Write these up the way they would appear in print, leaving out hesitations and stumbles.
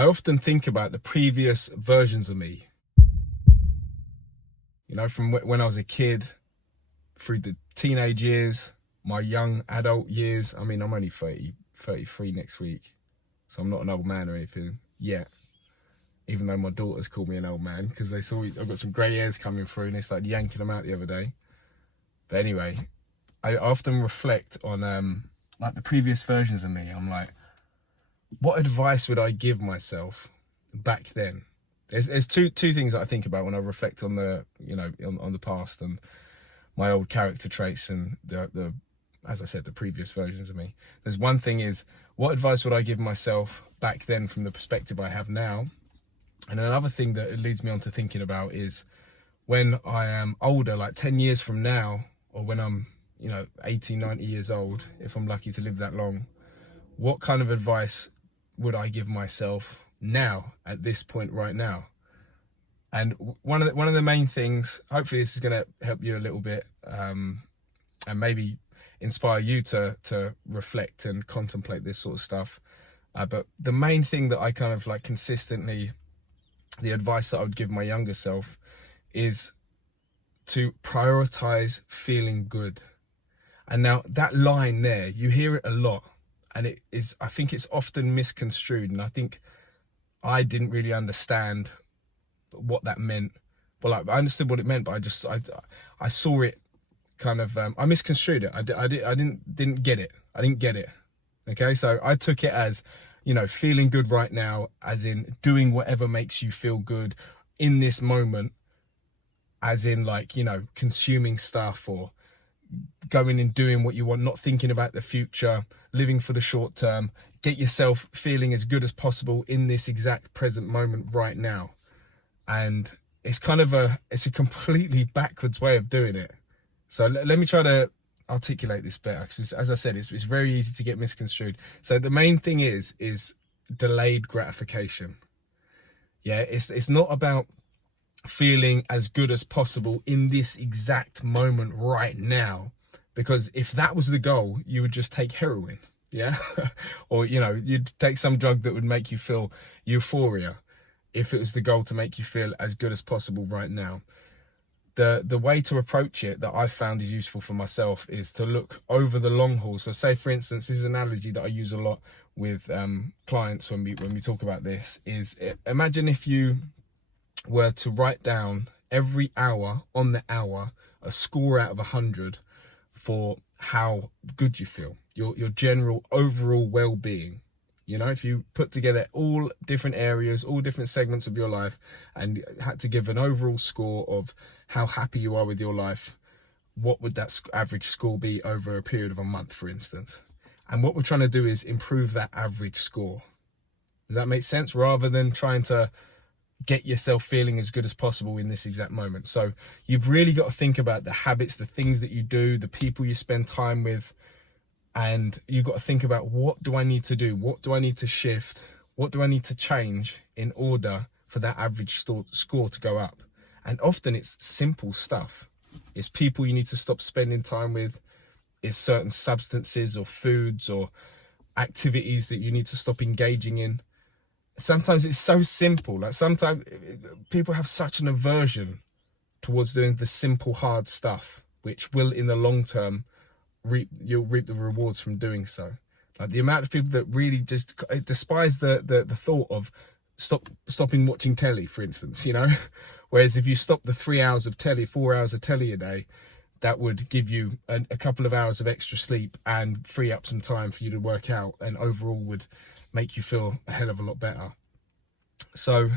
I often think about the previous versions of me, you know, from when I was a kid through the teenage years, my young adult years. I mean, I'm only 33 next week, so I'm not an old man or anything yet, even though my daughters call me an old man because they saw I've got some grey hairs coming through and they started yanking them out the other day. But anyway, I often reflect on like the previous versions of me. I'm like, what advice would I give myself back then? There's two things that I think about when I reflect on the, you know, on the past and my old character traits and the as I said, the previous versions of me. There's one thing is, what advice would I give myself back then from the perspective I have now? And another thing that it leads me on to thinking about is when I am older, like 10 years from now, or when I'm, you know, 80, 90 years old, if I'm lucky to live that long, what kind of advice would I give myself now at this point right now? And one of the main things, hopefully this is going to help you a little bit, and maybe inspire you to reflect and contemplate this sort of stuff. But the main thing that I kind of like consistently, the advice that I would give my younger self is to prioritize feeling good. And now that line there, you hear it a lot, and it is, I think it's often misconstrued, and I think I didn't really understand what that meant. Well, I understood what it meant, but I saw it kind of, I misconstrued it. I didn't get it. I didn't get it. Okay, so I took it as, you know, feeling good right now, as in doing whatever makes you feel good in this moment, as in like, you know, consuming stuff or going and doing what you want, not thinking about the future, living for the short term. Get yourself feeling as good as possible in this exact present moment right now. And it's kind of it's a completely backwards way of doing it. So let me try to articulate this better, because as I said, it's very easy to get misconstrued. So the main thing is delayed gratification. Yeah, it's not about feeling as good as possible in this exact moment right now, because if that was the goal, you would just take heroin, yeah, or, you know, you'd take some drug that would make you feel euphoria if it was the goal to make you feel as good as possible right now. The way to approach it that I've found is useful for myself is to look over the long haul. So say, for instance, this is an analogy that I use a lot with clients when we talk about this, is imagine if you were to write down every hour on the hour a score out of 100 for how good you feel, your general overall well-being. You know, if you put together all different areas, all different segments of your life, and had to give an overall score of how happy you are with your life, what would that average score be over a period of a month, for instance? And what we're trying to do is improve that average score. Does that make sense? Rather than trying to get yourself feeling as good as possible in this exact moment. So you've really got to think about the habits, the things that you do, the people you spend time with, and you've got to think about, what do I need to do? What do I need to shift? What do I need to change in order for that average score to go up? And often it's simple stuff. It's people you need to stop spending time with. It's certain substances or foods or activities that you need to stop engaging in. Sometimes it's so simple. Like sometimes people have such an aversion towards doing the simple, hard stuff, which will in the long term you'll reap the rewards from doing so. Like the amount of people that really just despise the thought of stopping watching telly, for instance, you know. Whereas if you stop the 3 hours of telly, 4 hours of telly a day, that would give you a couple of hours of extra sleep and free up some time for you to work out, and overall would make you feel a hell of a lot better. So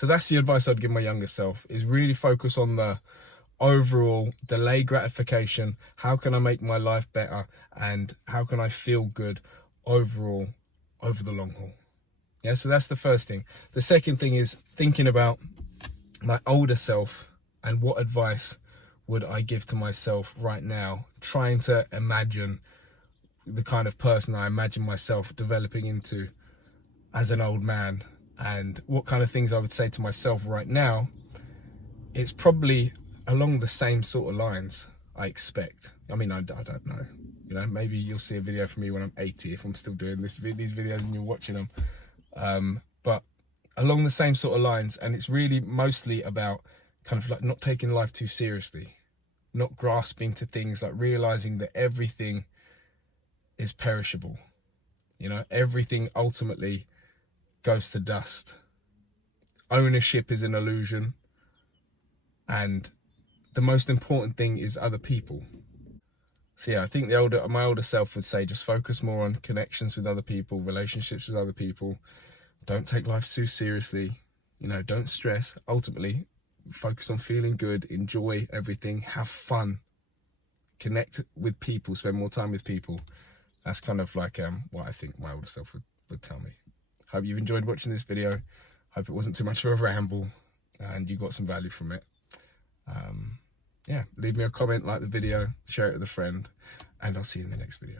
that's the advice I'd give my younger self, is really focus on the overall delayed gratification. How can I make my life better, and how can I feel good overall over the long haul? Yeah, so that's the first thing. The second thing is thinking about my older self and what advice would I give to myself right now, trying to imagine the kind of person I imagine myself developing into as an old man, and what kind of things I would say to myself right now. It's probably along the same sort of lines, I expect. I mean, I don't know. You know, maybe you'll see a video from me when I'm 80 if I'm still doing these videos and you're watching them. but along the same sort of lines. And it's really mostly about kind of like not taking life too seriously, not grasping to things, like realizing that everything is perishable. You know, everything ultimately goes to dust. Ownership is an illusion. And the most important thing is other people. So yeah, I think my older self would say, just focus more on connections with other people, relationships with other people. Don't take life too seriously. You know, don't stress. Ultimately, focus on feeling good, enjoy everything, have fun, connect with people, spend more time with people. That's kind of like what I think my older self would tell me. Hope you've enjoyed watching this video. Hope it wasn't too much of a ramble and you got some value from it. Yeah, leave me a comment, like the video, share it with a friend, and I'll see you in the next video.